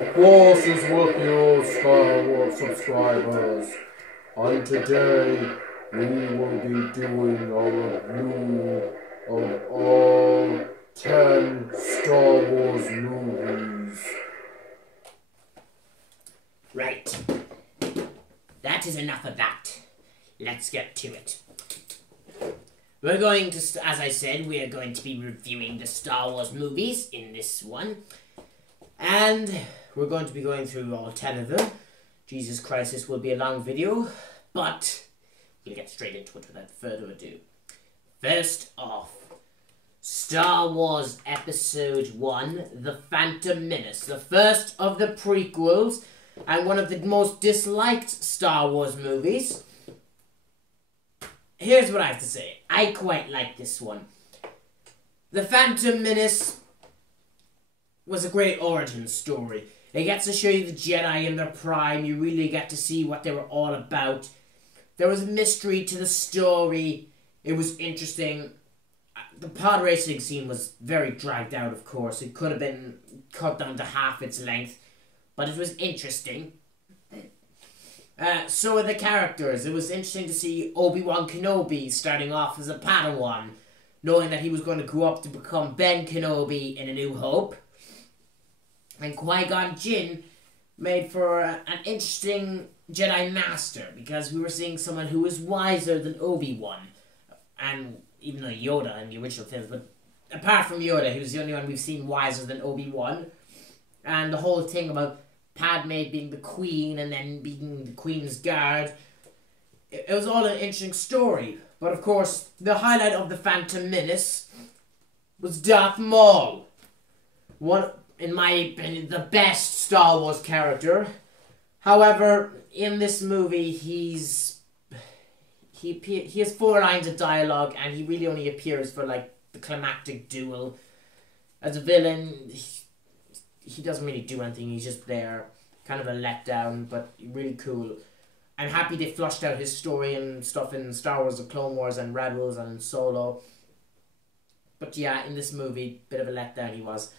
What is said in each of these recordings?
The Force is with you, Star Wars subscribers. And today, we will be doing a review of all 10 Star Wars movies. Right. That is enough of that. Let's get to it. We're going to, as I said, we are going to be reviewing the Star Wars movies in this one. And we're going to be going through all 10 of them. Jesus Christ, this will be a long video, but we'll get straight into it without further ado. First off, Star Wars Episode 1, The Phantom Menace, the first of the prequels, and one of the most disliked Star Wars movies. Here's what I have to say. I quite like this one. The Phantom Menace was a great origin story. It gets to show you the Jedi in their prime. You really get to see what they were all about. There was a mystery to the story. It was interesting. The pod racing scene was very dragged out, of course. It could have been cut down to half its length. But it was interesting. So were the characters. It was interesting to see Obi-Wan Kenobi starting off as a Padawan, knowing that he was going to grow up to become Ben Kenobi in A New Hope. And Qui-Gon Jinn made for an interesting Jedi Master, because we were seeing someone who was wiser than Obi-Wan. And even though Yoda in the original films, but apart from Yoda, he was the only one we've seen wiser than Obi-Wan. And the whole thing about Padme being the queen and then being the queen's guard, it was all an interesting story. But of course, the highlight of the Phantom Menace was Darth Maul. One, in my opinion, the best Star Wars character. However, in this movie, he has 4 lines of dialogue, and he really only appears for like the climactic duel. As a villain, he doesn't really do anything. He's just there, kind of a letdown, but really cool. I'm happy they flushed out his story and stuff in Star Wars: The Clone Wars and Rebels and in Solo. But yeah, in this movie, bit of a letdown he was.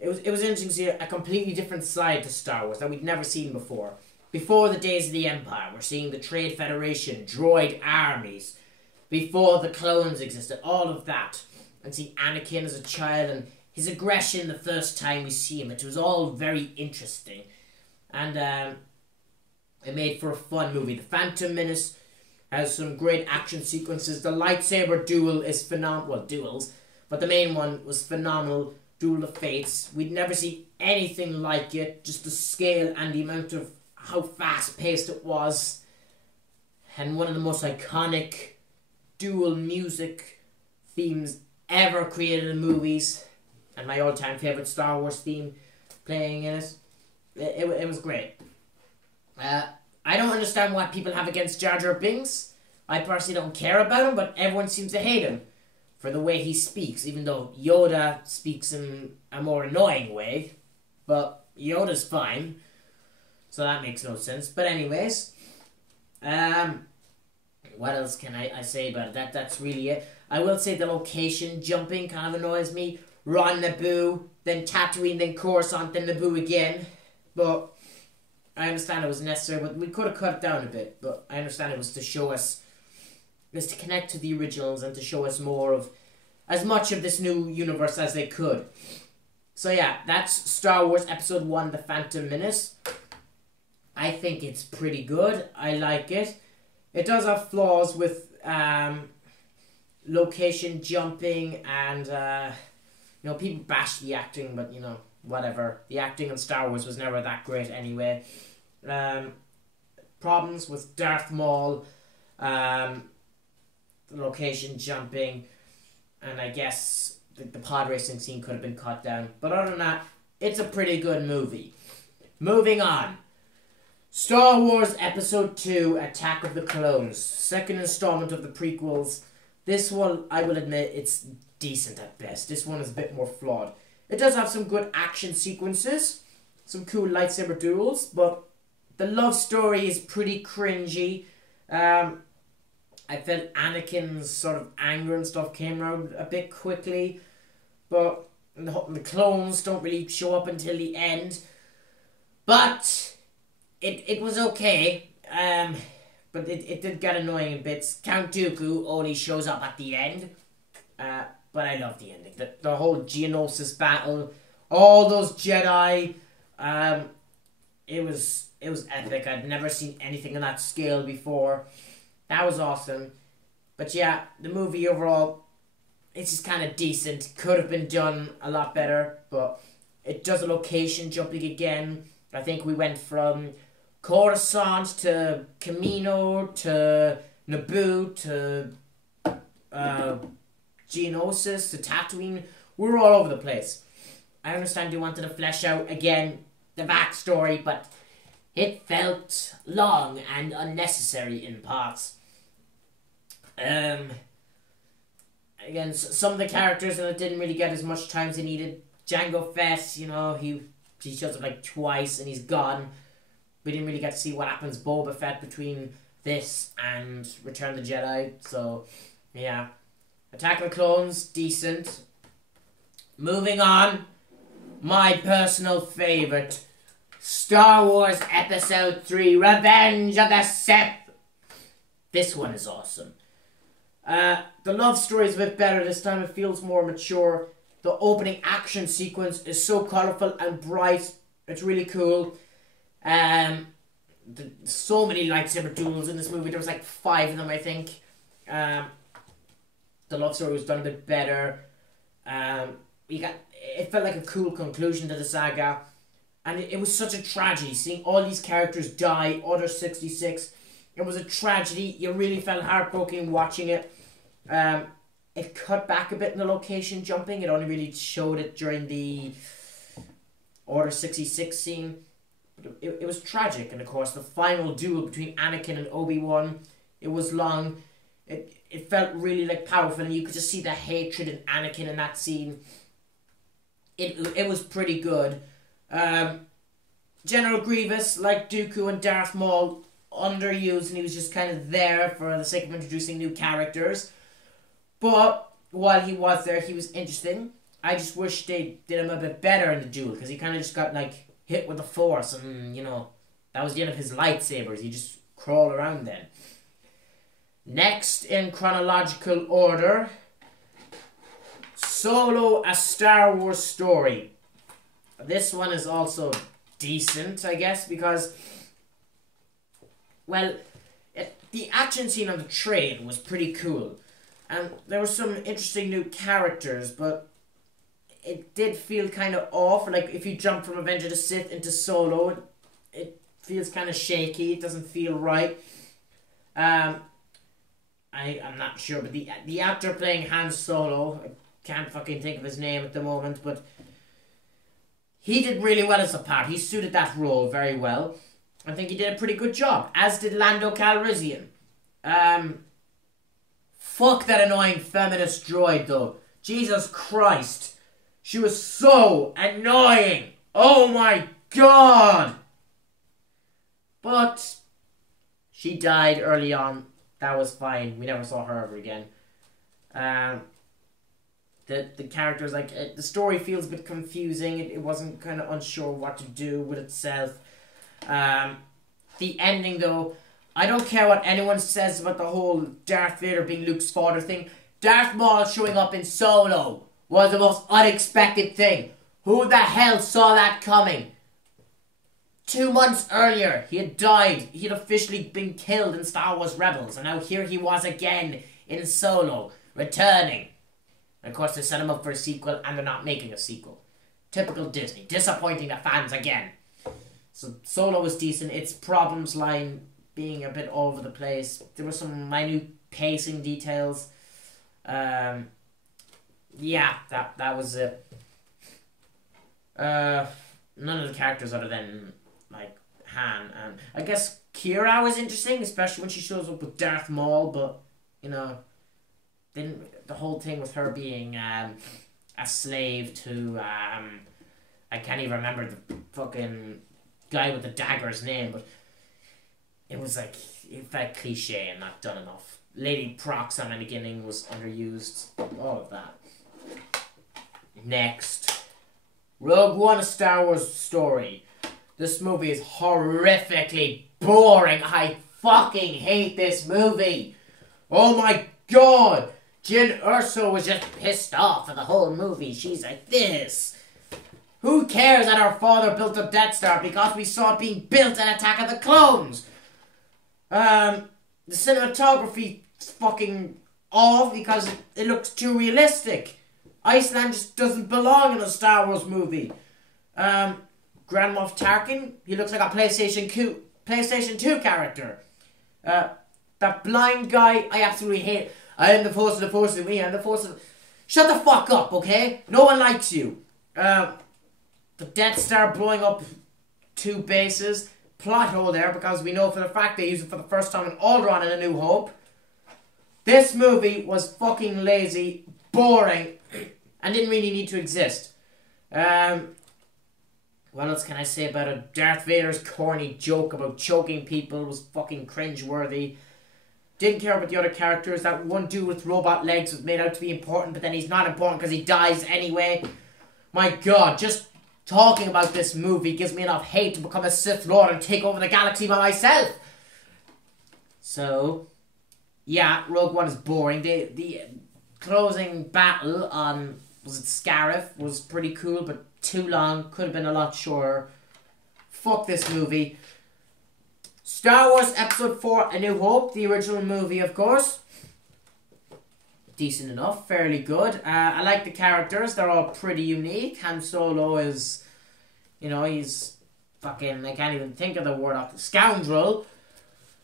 It was interesting to see a completely different side to Star Wars that we'd never seen before. Before the days of the Empire, we're seeing the Trade Federation, droid armies. Before the clones existed, all of that. And see Anakin as a child and his aggression the first time we see him. It was all very interesting. And it made for a fun movie. The Phantom Menace has some great action sequences. The lightsaber duel is phenomenal. Well, duels. But the main one was phenomenal. Duel of Fates. We'd never seen anything like it. Just the scale and the amount of how fast-paced it was. And one of the most iconic dual music themes ever created in movies. And my all-time favourite Star Wars theme playing in it. It was great. I don't understand what people have against Jar Jar Binks. I personally don't care about him, but everyone seems to hate him for the way he speaks, even though Yoda speaks in a more annoying way. But Yoda's fine, so that makes no sense. But anyways, what else can I say about it? That's really it. I will say the location jumping kind of annoys me. We're on Naboo, then Tatooine, then Coruscant, then Naboo again. But I understand it was necessary, but we could have cut it down a bit. But I understand it was to show us, was to connect to the originals and to show us more of, as much of this new universe as they could. So yeah, that's Star Wars Episode 1, The Phantom Menace. I think it's pretty good. I like it. It does have flaws with location jumping and, you know, people bash the acting, but, you know, whatever. The acting in Star Wars was never that great anyway. Problems with Darth Maul, location jumping, and I guess the pod racing scene could have been cut down. But other than that, it's a pretty good movie. Moving on. Star Wars Episode 2, Attack of the Clones. Second installment of the prequels. This one, I will admit, it's decent at best. This one is a bit more flawed. It does have some good action sequences, some cool lightsaber duels, but the love story is pretty cringy. I felt Anakin's sort of anger and stuff came around a bit quickly, but the clones don't really show up until the end. But it was okay. But it did get annoying in bits. Count Dooku only shows up at the end. But I love the ending. The whole Geonosis battle, all those Jedi, it was epic. I'd never seen anything on that scale before. That was awesome. But yeah, the movie overall, it's just kind of decent. Could have been done a lot better, but it does a location jumping again. I think we went from Coruscant to Camino to Naboo to Geonosis to Tatooine. We were all over the place. I understand you wanted to flesh out again the backstory, but it felt long and unnecessary in parts. Again, some of the characters in it didn't really get as much time as they needed. Jango Fett, you know, he shows up like twice and he's gone. We didn't really get to see what happens Boba Fett between this and Return of the Jedi. So, yeah. Attack of the Clones, decent. Moving on, my personal favourite, Star Wars Episode 3, Revenge of the Sith. This one is awesome. The love story is a bit better this time. It feels more mature. The opening action sequence is so colourful and bright. It's really cool. So many lightsaber duels in this movie. There was like 5 of them, I think. The love story was done a bit better. It felt like a cool conclusion to the saga. And it was such a tragedy. Seeing all these characters die, Order 66. It was a tragedy. You really felt heartbroken watching it. It cut back a bit in the location jumping. It only really showed it during the Order 66 scene. It was tragic. And of course, the final duel between Anakin and Obi-Wan, it was long. It felt really like powerful, and you could just see the hatred in Anakin in that scene. It was pretty good. General Grievous, like Dooku and Darth Maul, underused, and he was just kind of there for the sake of introducing new characters. But while he was there, he was interesting. I just wish they did him a bit better in the duel, because he kind of just got like hit with the Force, and you know, that was the end of his lightsabers. He just crawled around then. Next in chronological order, Solo: A Star Wars Story. This one is also decent, I guess, because, well, the action scene on the train was pretty cool. And there were some interesting new characters, but it did feel kind of off. Like, if you jump from Revenge of the Sith into Solo, it feels kind of shaky. It doesn't feel right. I'm not sure, but the actor playing Han Solo, I can't fucking think of his name at the moment, but he did really well as a part. He suited that role very well. I think he did a pretty good job, as did Lando Calrissian. Fuck that annoying feminist droid, though. Jesus Christ. She was so annoying. Oh my god. But she died early on. That was fine. We never saw her ever again. The characters, like, the story feels a bit confusing. It wasn't kind of unsure what to do with itself. The ending, though, I don't care what anyone says about the whole Darth Vader being Luke's father thing. Darth Maul showing up in Solo was the most unexpected thing. Who the hell saw that coming? 2 months earlier, he had died. He had officially been killed in Star Wars Rebels. And now here he was again in Solo, returning. And of course, they set him up for a sequel, and they're not making a sequel. Typical Disney. Disappointing the fans again. So Solo was decent. Its problems line being a bit all over the place. There were some minute pacing details. Yeah, that was it. None of the characters other than, like, Han. And I guess Kira was interesting, especially when she shows up with Darth Maul, but, you know, the whole thing with her being a slave to, I can't even remember the fucking guy with the dagger's name, but it was like, it felt cliche and not done enough. Lady Prox on the beginning was underused, all of that. Next, Rogue One: A Star Wars Story. This movie is horrifically boring. I fucking hate this movie. Oh my god. Jyn Erso was just pissed off for the whole movie. She's like this. Who cares that our father built a Death Star because we saw it being built in Attack of the Clones? The cinematography is fucking off because it looks too realistic. Iceland just doesn't belong in a Star Wars movie. Grand Moff Tarkin, he looks like a PlayStation 2 character. That blind guy, I absolutely hate. I am the force of me, I'm the force of... Shut the fuck up, okay? No one likes you. The Death Star blowing up 2 bases. Plot hole there because we know for the fact they used it for the first time in Alderaan in A New Hope. This movie was fucking lazy, boring, and didn't really need to exist. What else can I say about it? Darth Vader's corny joke about choking people was fucking cringe-worthy. Didn't care about the other characters. That one dude with robot legs was made out to be important, but then he's not important because he dies anyway. My god, just talking about this movie gives me enough hate to become a Sith Lord and take over the galaxy by myself. So, yeah, Rogue One is boring. The closing battle on, was it Scarif, was pretty cool, but too long. Could have been a lot shorter. Fuck this movie. Star Wars Episode 4, A New Hope, the original movie, of course. Decent enough, fairly good. I like the characters, they're all pretty unique. Han Solo is, you know, he's fucking, I can't even think of the word off, scoundrel.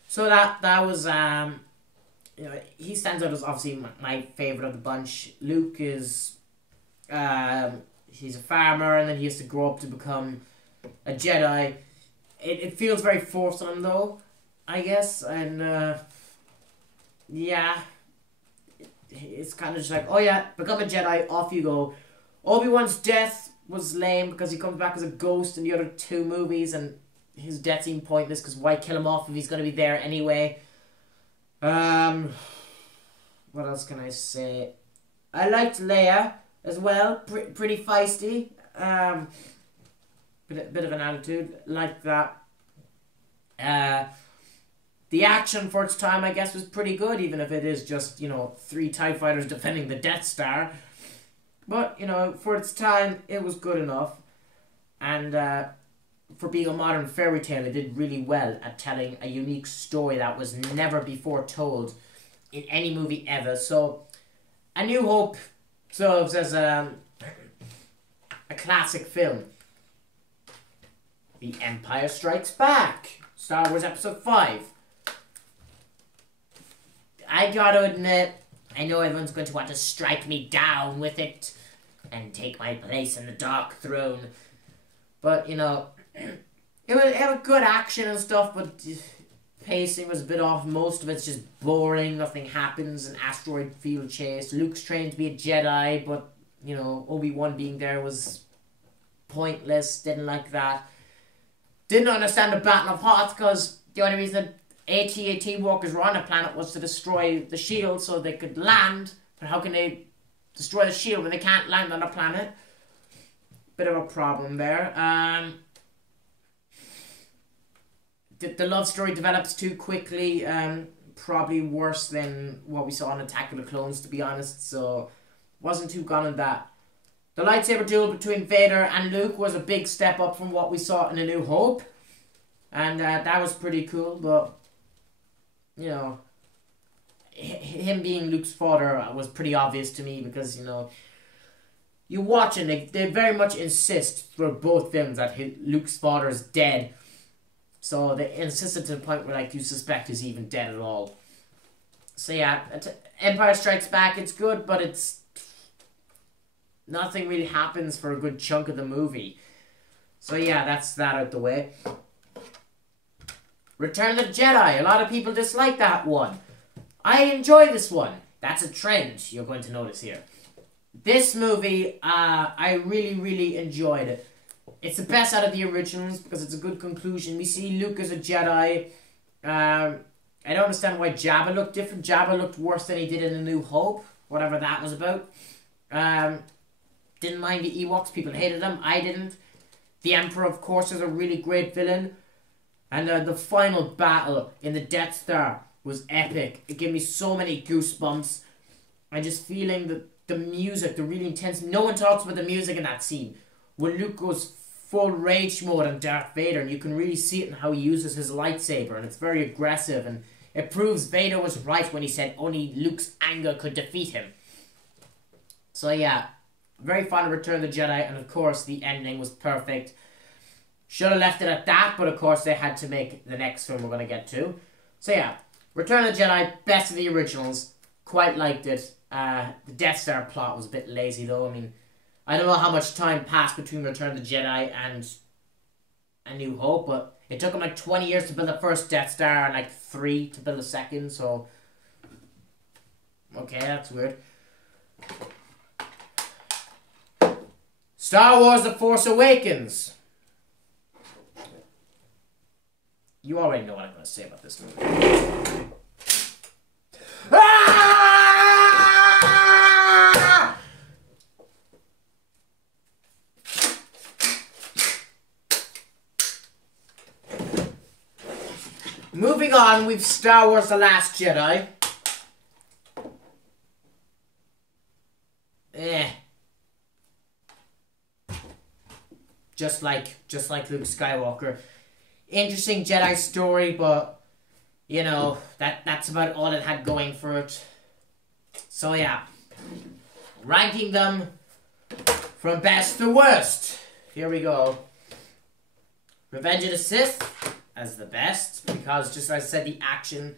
So that was, you know, he stands out as obviously my favourite of the bunch. Luke is, he's a farmer and then he has to grow up to become a Jedi. It feels very forced on him though, I guess, and yeah, it's kind of just like, oh yeah, become a Jedi, off you go. Obi-Wan's death was lame because he comes back as a ghost in the other 2 movies, and his death seemed pointless because why kill him off if he's going to be there anyway. What else can I say? I liked Leia as well, pretty feisty. Bit of an attitude, like that. The action for its time, I guess, was pretty good, even if it is just, you know, 3 TIE fighters defending the Death Star. But, you know, for its time, it was good enough. And for being a modern fairy tale, it did really well at telling a unique story that was never before told in any movie ever. So, A New Hope serves as a classic film. The Empire Strikes Back. Star Wars Episode 5. I gotta admit, I know everyone's going to want to strike me down with it and take my place in the Dark Throne. But, you know, it had good action and stuff, but pacing was a bit off. Most of it's just boring. Nothing happens. An asteroid field chase. Luke's trained to be a Jedi, but, you know, Obi-Wan being there was pointless. Didn't like that. Didn't understand the Battle of Hoth because the only reason AT-AT walkers were on a planet was to destroy the shield so they could land. But how can they destroy the shield when they can't land on a planet? Bit of a problem there. The love story develops too quickly. Probably worse than what we saw in Attack of the Clones, to be honest. So, wasn't too gone on that. The lightsaber duel between Vader and Luke was a big step up from what we saw in A New Hope. And that was pretty cool, but, you know, him being Luke's father was pretty obvious to me because, you know, you watch and they very much insist through both films that Luke's father is dead. So they insisted to the point where, like, you suspect he's even dead at all. So yeah, Empire Strikes Back, it's good, but it's... nothing really happens for a good chunk of the movie. So yeah, that's that out the way. Return of the Jedi. A lot of people dislike that one. I enjoy this one. That's a trend you're going to notice here. This movie, I really, really enjoyed it. It's the best out of the originals because it's a good conclusion. We see Luke as a Jedi. I don't understand why Jabba looked different. Jabba looked worse than he did in A New Hope. Whatever that was about. Didn't mind the Ewoks. People hated them. I didn't. The Emperor, of course, is a really great villain. And the final battle in the Death Star was epic. It gave me so many goosebumps. And just feeling the music, the really intense... No one talks about the music in that scene. When Luke goes full rage mode on Darth Vader, and you can really see it in how he uses his lightsaber, and it's very aggressive, and it proves Vader was right when he said only Luke's anger could defeat him. So yeah, very fun of Return of the Jedi, and of course the ending was perfect. Should have left it at that, but of course they had to make the next film we're going to get to. So yeah, Return of the Jedi, best of the originals. Quite liked it. The Death Star plot was a bit lazy though. I mean, I don't know how much time passed between Return of the Jedi and A New Hope, but it took them like 20 years to build the first Death Star and like 3 to build the second, so... Okay, that's weird. Star Wars The Force Awakens. You already know what I'm going to say about this movie. Ah! Moving on, we've Star Wars The Last Jedi. Just like Luke Skywalker. Interesting Jedi story, but you know, that's about all it had going for it. So yeah, ranking them from best to worst. Here we go. Revenge of the Sith as the best, because just as I said, the action,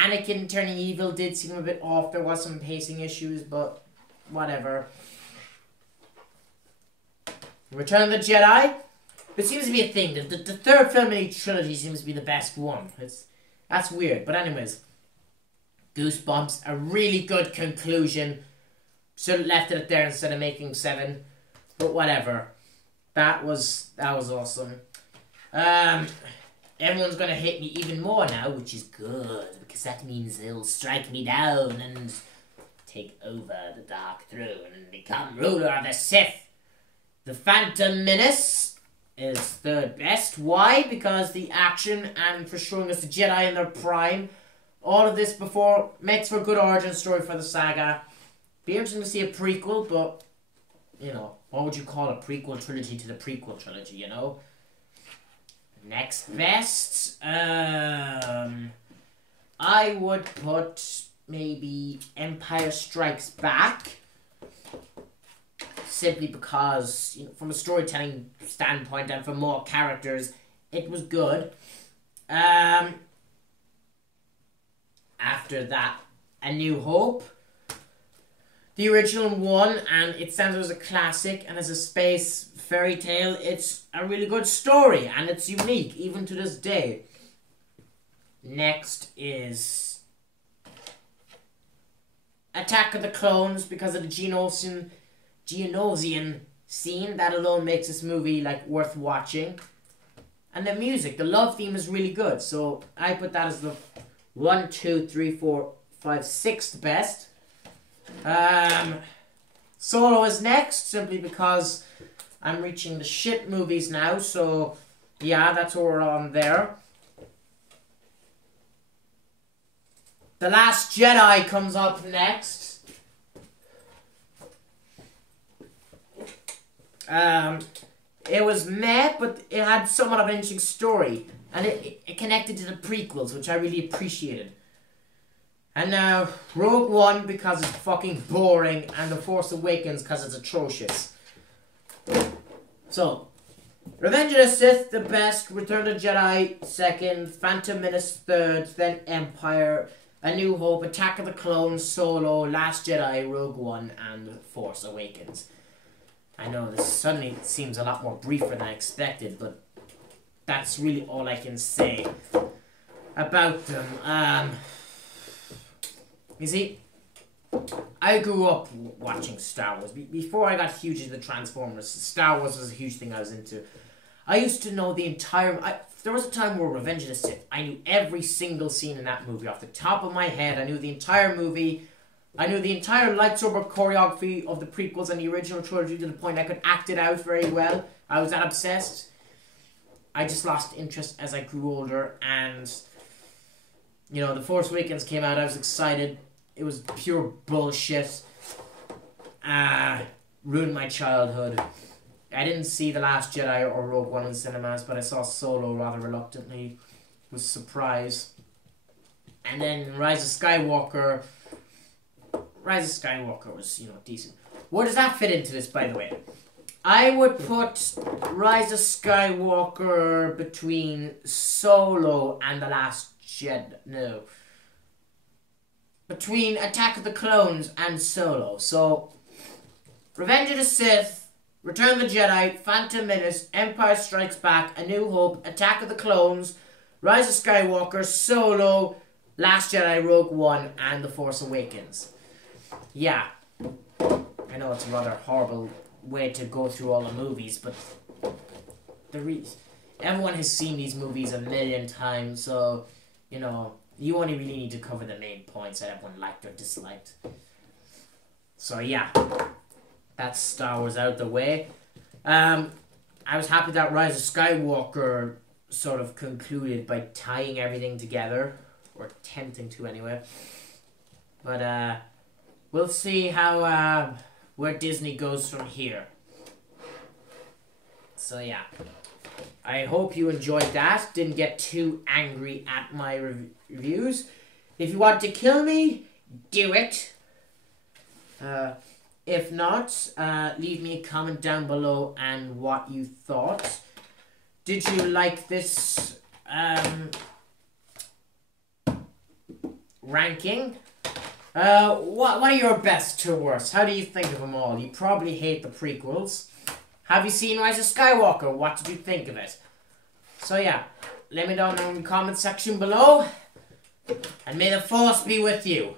Anakin turning evil did seem a bit off. There was some pacing issues, but whatever. Return of the Jedi. It seems to be a thing. The third film in each trilogy seems to be the best one. That's weird. But anyways, goosebumps. A really good conclusion. Should have left it there instead of making 7. But whatever. That was awesome. Everyone's going to hate me even more now, which is good. Because that means they'll strike me down and take over the Dark Throne and become ruler of the Sith. The Phantom Menace is third best. Why? Because the action and for showing us the Jedi in their prime, all of this before makes for a good origin story for the saga. Be interesting to see a prequel, but you know, what would you call a prequel trilogy to the prequel trilogy, you know? Next best, I would put maybe Empire Strikes Back. Simply because, you know, from a storytelling standpoint and for more characters, it was good. After that, A New Hope. The original one, and it stands as a classic, and as a space fairy tale, it's a really good story, and it's unique, even to this day. Next is Attack of the Clones, because of the Geonosian scene. That alone makes this movie like worth watching. And the music, the love theme is really good. So I put that as the 1, 2, 3, 4, 5, 6th best. Solo is next, simply because I'm reaching the shit movies now. So yeah, that's what we're on there. The Last Jedi comes up next. It was meh, but it had somewhat of an interesting story. And it connected to the prequels, which I really appreciated. And now, Rogue One because it's fucking boring, and The Force Awakens because it's atrocious. So, Revenge of the Sith, the best. Return of the Jedi, second. Phantom Menace, third. Then Empire, A New Hope, Attack of the Clones, Solo, Last Jedi, Rogue One, and Force Awakens. I know this suddenly seems a lot more briefer than I expected, but that's really all I can say about them. You see, I grew up watching Star Wars. Before I got huge into Transformers, Star Wars was a huge thing I was into. I used to know the entire... there was a time where Revenge of the Sith, I knew every single scene in that movie off the top of my head. I knew the entire movie I knew the entire lightsaber choreography of the prequels and the original trilogy to the point I could act it out very well. I was that obsessed. I just lost interest as I grew older, and you know, The Force Awakens came out, I was excited. It was pure bullshit. Ruined my childhood. I didn't see The Last Jedi or Rogue One in cinemas, but I saw Solo rather reluctantly. Was surprised. And then Rise of Skywalker was, you know, decent. Where does that fit into this, by the way? I would put Rise of Skywalker between Solo and The Last Jedi. No. Between Attack of the Clones and Solo. So, Revenge of the Sith, Return of the Jedi, Phantom Menace, Empire Strikes Back, A New Hope, Attack of the Clones, Rise of Skywalker, Solo, Last Jedi, Rogue One, and The Force Awakens. Yeah. I know it's a rather horrible way to go through all the movies, but everyone has seen these movies a million times, so, you know, you only really need to cover the main points that everyone liked or disliked. So, yeah. That's Star Wars out the way. I was happy that Rise of Skywalker sort of concluded by tying everything together, or attempting to anyway. But we'll see how where Disney goes from here. So yeah, I hope you enjoyed that. Didn't get too angry at my reviews. If you want to kill me, do it. If not, leave me a comment down below and what you thought. Did you like this ranking? What are your best to worst? How do you think of them all? You probably hate the prequels. Have you seen Rise of Skywalker? What did you think of it? So yeah, let me know in the comment section below. And may the Force be with you.